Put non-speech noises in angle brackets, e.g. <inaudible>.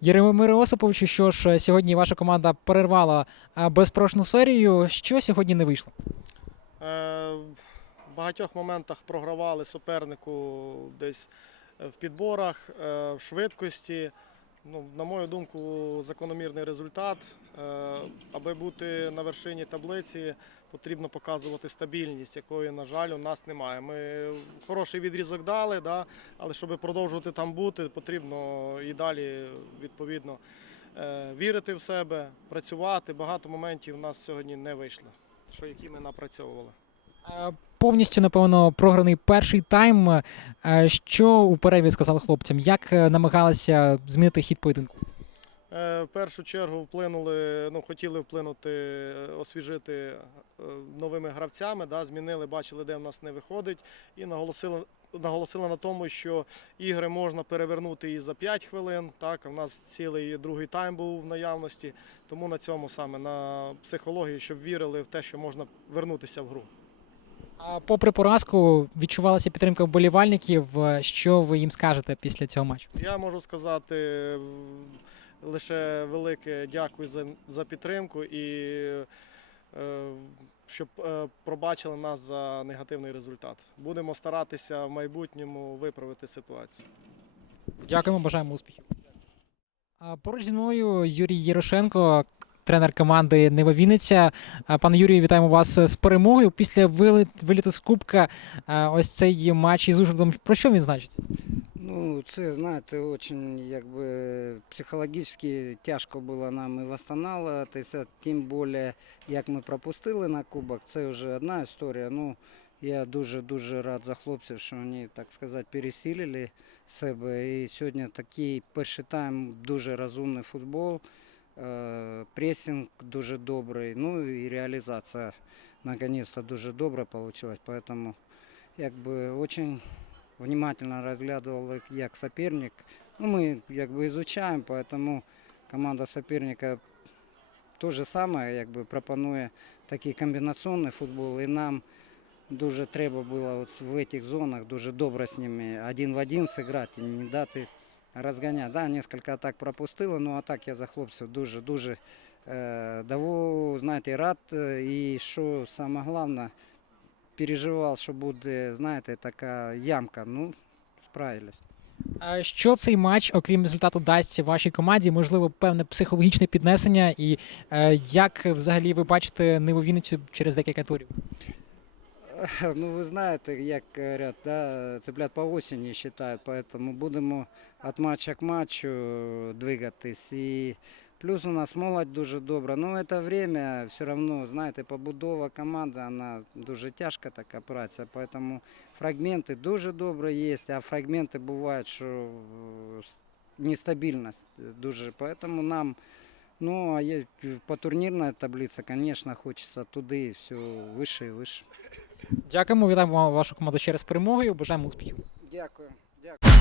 Єремире Осиповичу, що ж сьогодні ваша команда перервала е, безпрошну серію. Що сьогодні не вийшло? Е, В багатьох моментах програвали супернику десь е, в підборах, е, в швидкості. Ну, на мою думку, закономірний результат. Е, Аби бути на вершині таблиці, потрібно показувати стабільність, якої, на жаль, у нас немає. Ми хороший відрізок дали, да, але щоб продовжувати там бути, потрібно і далі відповідно е, вірити в себе, працювати. Багато моментів у нас сьогодні не вийшло, що які ми напрацьовували. Повністю, напевно, програний перший тайм. Е, Що у перерві сказали хлопцям? Як е, намагалися змінити хід поєдинку? Е, В першу чергу вплинули, ну хотіли вплинути, освіжити новими гравцями. Да, змінили, бачили, де в нас не виходить, і наголосили. Наголосили на тому, що ігри можна перевернути і за 5 хвилин. Так, в нас цілий другий тайм був в наявності. Тому на цьому саме на психології, щоб вірили в те, що можна вернутися в гру. А Попри поразку, відчувалася підтримка вболівальників. Е, Що ви їм скажете після цього матчу? Я можу сказати лише велике дякую за, за підтримку і е, щоб е, пробачили нас за негативний результат. Будемо старатися в майбутньому виправити ситуацію. Дякуємо, бажаємо успіхів. Поруч зі мною Юрій Єрошенко, тренер команди Нива Вінниця. Пане Юрію, вітаємо вас з перемогою. Після виліт- виліту з Кубка ось цей матч із Ужгородом. Про що він значить? Ну, це, знаєте, очень якби психологічно тяжко було нам і восстанавливатися, тим більше, як ми пропустили на кубок, це вже одна історія. Ну, я дуже-дуже рад за хлопців, що вони, так сказати, пересилили себе. І сьогодні такий перший тайм дуже розумний футбол, е, пресинг дуже добрий, ну і реалізація наконец-то дуже добра вийшла. Поэтому якби очень внимательно разглядывал их як соперник. Ну, мы как бы изучаем, поэтому команда соперника то же самое, як би пропонує такий комбінаційний футбол. І нам дуже треба було от в этих зонах дуже добре з ними один в один зіграти і не дати Розганяти. Да, несколько атак пропустили, ну а так я за хлопців дуже-дуже е, даво, знаєте, рад. е, І що саме головне, переживав, що буде, знаєте, така ямка. Ну, справились. Що цей матч, окрім результату, дасть вашій команді? Можливо, певне психологічне піднесення, і е, як взагалі ви бачите Ниву через декілька турів? <laughs> Ну, ви знаєте, як говорять, да, цыплят по осені вважають, поэтому будемо від матча к матчу двигатись. І плюс у нас молодь дуже добра. Ну, це время все одно, знаєте, побудова команди, вона дуже тяжка така праця, поэтому фрагменти дуже добре є, а фрагменти бувають, що е, с- нестабільність дуже. Поэтому нам, ну, а є- по турнірній таблиці, звісно, хочеться туди все вище і вище. Дякуємо, вітаємо вашу команду ще раз і. Бажаємо успіхів. Дякую. Дякую.